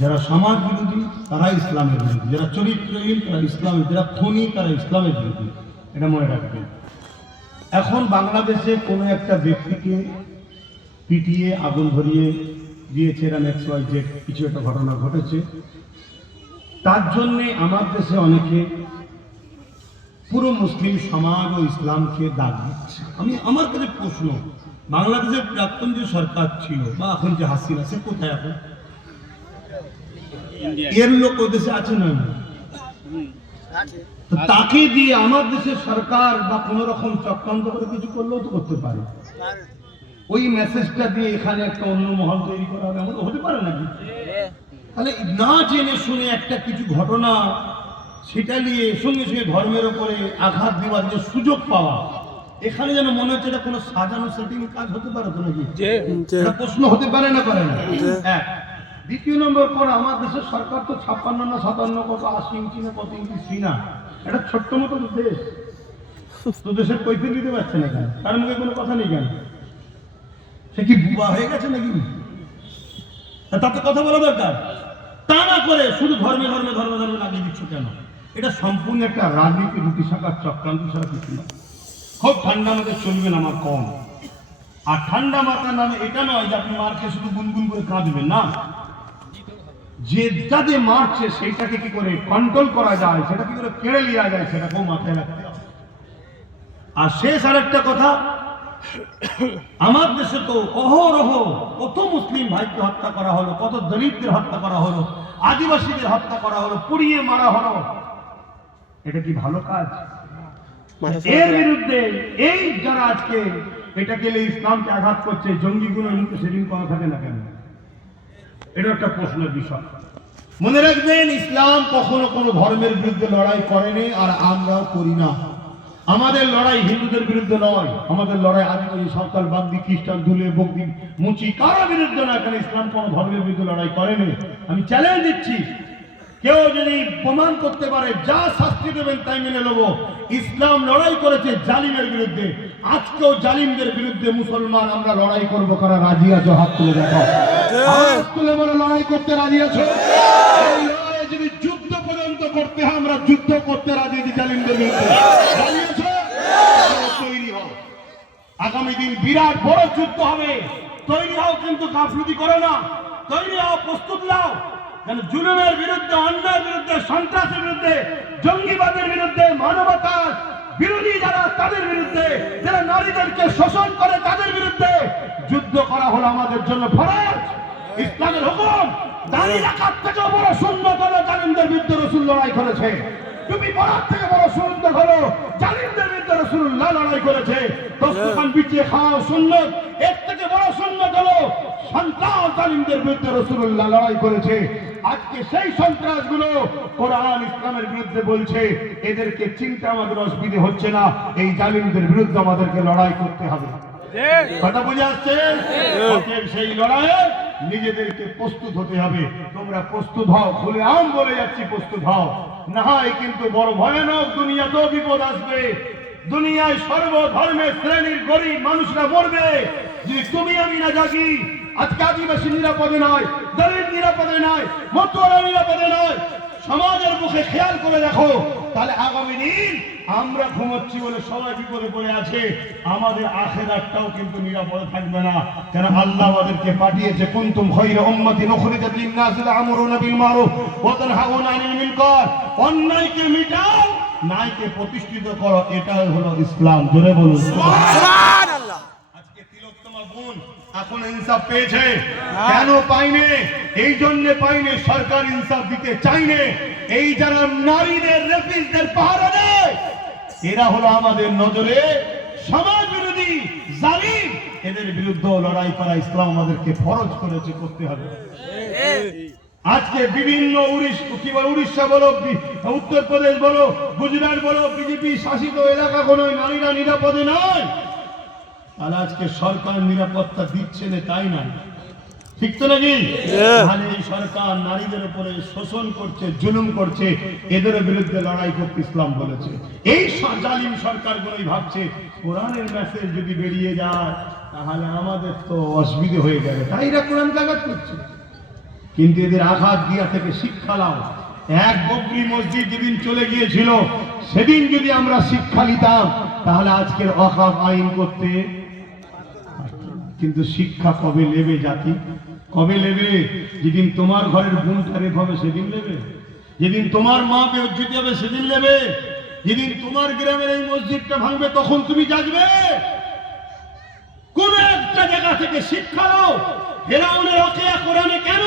যারা সমাজ বিরোধী তারা ইসলামের বিরোধী, যারা চরিত্রহীন তারা ইসলামের, যারা খুনি তারা ইসলামের বিরোধী। এটা মনে রাখবেন। এখন বাংলাদেশে কোনো একটা ব্যক্তিকে পিটিয়ে আগুন ধরিয়ে দিয়েছে, এরা XYZ কিছু একটা ঘটনা ঘটেছে, তার জন্যে আমার দেশে অনেকে পুরো মুসলিম সমাজ ও ইসলামকে দাগ দিচ্ছে। আমার কাছে প্রশ্ন, বাংলাদেশের প্রাক্তন যে সরকার ছিল বা এখন যে হাসিনা, সে কোথায় এখন? এর লোক ও দেশে আছে না? তাকে দিয়ে আমার দেশের সরকার বা কোন রকম চক্রান্ত করে কিছু করলেও তো করতে পারে। ওই মেসেজটা দিয়ে এখানে একটা অন্য মহল তৈরি করা হবে, এমন হতে পারে নাকি? তাহলে না জেনে শুনে একটা কিছু ঘটনা সেটা নিয়ে সঙ্গে সঙ্গে ধর্মের ওপরে আঘাত দেওয়ার যে সুযোগ পাওয়া, এখানে যেন মনে হচ্ছে এটা কোনো সাজানো সেটিং কাজ হতে পারে তো নাকি? এটা প্রশ্ন হতে পারে না, পারে না? হ্যাঁ। দ্বিতীয় নম্বর পর, আমার দেশের সরকার তো 56 না 57 কত 80 ইঞ্চি না কত ইঞ্চি সিনা, এটা ছোট্ট মতো দেশ, তো দেশের কৈফিয়ত দিতে পারছে না কেন? তার মুখে কোনো কথা নেই কেন? সে কি বুবা হয়ে গেছে নাকি? তাতে কথা বলা দরকার। তা না করে শুধু ধর্মে ধর্মে ধর্মে ধর্মে লাগিয়ে দিচ্ছ কেন? এটা সম্পূর্ণ একটা রাজনীতি রুটি শাখার চক্রান্ত ছাড়া কিছু না। খুব ঠান্ডা মাথায় চলবেন আমার কম। আর ঠান্ডা মাথার নামে এটা নয় যে আপনি মারকে শুধু গুনগুন করে কাঁদবেন না, যে যাতে মারছে সেইটাকে কি করে কন্ট্রোল করা যায়, সেটা কি করে কেড়ে নেওয়া যায়, সেটাকেও মাথায় রাখতে হবে। আর শেষ আর একটা কথা, আমার দেশে তো অহরহ কত মুসলিম ভাইকে হত্যা করা হলো, কত দলিতদের হত্যা করা হলো, আদিবাসীদের হত্যা করা হলো, পুড়িয়ে মারা হলো। এটা কি ভালো কাজ? এর বিরুদ্ধে এই যারা আজকে এটা গেলে ইসলামকে আঘাত করছে, জঙ্গিগুলো মুখে সেদিন কথা থাকে না কেন? এটা একটা প্রশ্নের বিষয়। মনে রাখবেন, ইসলাম কখনো কোনো ধর্মের বিরুদ্ধে লড়াই করেনি, আর আমরাও করি না। আমাদের লড়াই হিন্দুদের বিরুদ্ধে নয়, আমাদের লড়াই আদিবাসী, সরকার, বাগদি, খ্রিস্টান, দুলে, বগদি, মুচি, কারো বিরুদ্ধে না। এখানে ইসলাম কোনো ধর্মের বিরুদ্ধে লড়াই করেনি। আমি চ্যালেঞ্জ দিচ্ছি, কেউ যদি প্রমাণ করতে পারে, যা শাস্তি দেবেন তাই মেনে নেব। ইসলাম লড়াই করেছে জালিমের বিরুদ্ধে, আজকেও জালিমদের বিরুদ্ধে মুসলমান আমরা লড়াই করবো। কারা রাজি আছো? হাত তুলে দেখো, হাত তুলে বলে লড়াই করতে রাজি আছো? যদি যুদ্ধ পর্যন্ত করতে হয়, আমরা যুদ্ধ করতে রাজি আছি জালিমদের বিরুদ্ধে। রাজি আছো? তৈরি হও, আগামী দিন বিরাট বড় যুদ্ধ হবে। তৈরি হও, কিন্তু গাফলতি করো না। তৈরি হও, প্রস্তুত নাও, যেন জুলুমের বিরুদ্ধে, অন্যায়ের বিরুদ্ধে, সন্ত্রাসের বিরুদ্ধে, জঙ্গিবাদের বিরুদ্ধে, মানবতার বিরোধী যারা তাদের বিরুদ্ধে, যারা নারীদেরকে শোষণ করে তাদের বিরুদ্ধে যুদ্ধ করা হলো আমাদের জন্য ফরজ। ইসলামের হুকুম। দাড়ি রাখার থেকে বড় সুন্নত হলো জালিমদের বিরুদ্ধে রাসূল লড়াই করেছে। টুপি পরার থেকে বড় সুন্নত হলো জালিমদের বিরুদ্ধে রাসূলুল্লাহ লড়াই করেছে। দস্তরখান বিছিয়ে খাওয়া সুন্নত, এর থেকে বড় সুন্নত হলো সন্ত্রাস, জালিমদের বিরুদ্ধে রাসূলুল্লাহ লড়াই করেছে। আজকে সেই সন্ত্রাসগুলো কোরআন ইসলামের বিরুদ্ধে বলছে, এদেরকে চিন্তা আমাদের অসুবিধা হচ্ছে না। এই জালিমদের বিরুদ্ধে আমাদেরকে লড়াই করতে হবে। কথা বুঝে আসছে? সেই লড়াইয়ে নিজেদেরকে প্রস্তুত হতে হবে। তোমরা প্রস্তুত হও, খুলে আম বলে যাচ্ছি, প্রস্তুত হও। না হয় কিন্তু বড় ভয়ানক দুনিয়াতেও বিপদ আসবে। দুনিয়ায় সর্বধর্মের শ্রেণীর গরিব মানুষরা মরবে যদি তুমি আমি না জাগি। আজকে আদিবাসী নিরাপদে নয়, দলিত নিরাপদে নয়, মতুয়ারা নিরাপদে নয়। সমাজের মুখে খেয়াল করে দেখো, তাহলে আগামী দিন আমরা ঘুমোচ্ছি বলে সবাই বিপদে পড়ে আছে, আমাদের আখিরাতটাও কিন্তু নিরাপদে থাকবে না। কেন আল্লাহ আমাদেরকে পাঠিয়েছে, কুনতুম খায়রা উম্মাতিন উখরিজাত লিন-নাসি তা'মুরুনা বিল মারুফ ওয়া তানহাউনা আনিল মুনকার। অন্যায়কে মিটাও, ন্যায়কে প্রতিষ্ঠিত করো, এটাই হলো ইসলাম। জোরে বলুন সুবহানাল্লাহ। আজকে তিলোত্তমা বোন এখন ইনসাফ পেয়েছে। কেন পাইনি? এই জন্য পাইনি, সরকার ইনসাফ দিতে চাইনি। এই যারা নারীদের, রেপিস্টদের পাহারা দেয়, এরা হলো আমাদের নজরে সমাজ বিরোধী, জালিম। এদের বিরুদ্ধে লড়াই করা ইসলাম আমাদেরকে ফরজ করেছে, করতে হবে। আজকে বিভিন্ন উড়িষ্যা বলো, উত্তরপ্রদেশ বলো, গুজরাট বলো, বিজেপি শাসিত এলাকা কোনো নারীরা নিরাপদে নয়। আর আজকে সরকার নিরাপত্তা দিচ্ছে না, তাই না? ঠিক তো নাকি? তাহলে এই সরকার নারীদের উপরে শোষণ করছে, জুলুম করছে, এদের বিরুদ্ধে লড়াই করতে ইসলাম বলেছে। এই জালিম সরকারগুলোই ভাবছে কোরআনের মেসেজ যদি বেরিয়ে যায় তাহলে আমাদের তো অসুবিধা হয়ে যাবে, তাই এরা কোরআন আঘাত করছে। কিন্তু এদের আঘাত দিয়া থেকে শিক্ষা লাও। এক বকরি মসজিদ যেদিন চলে গিয়েছিল সেদিন যদি আমরা শিক্ষা নিতাম তাহলে আজকের অকাপ আইন করতে। কিন্তু শিক্ষা কবে নেবে জাতি? কবে নেবে? যেদিন তোমার ঘরের বোনটা রেপ হবে সেদিন নেবে, যেদিন তোমার মা বেজ্জতি হবে সেদিন নেবে, যেদিন তোমার গ্রামের এই মসজিদটা ভাঙবে তখন তুমি জাগবে। কোন একটা জায়গা থেকে শিক্ষা নাও। ফেরাউনের ওয়াকিয়া কোরআনে কেন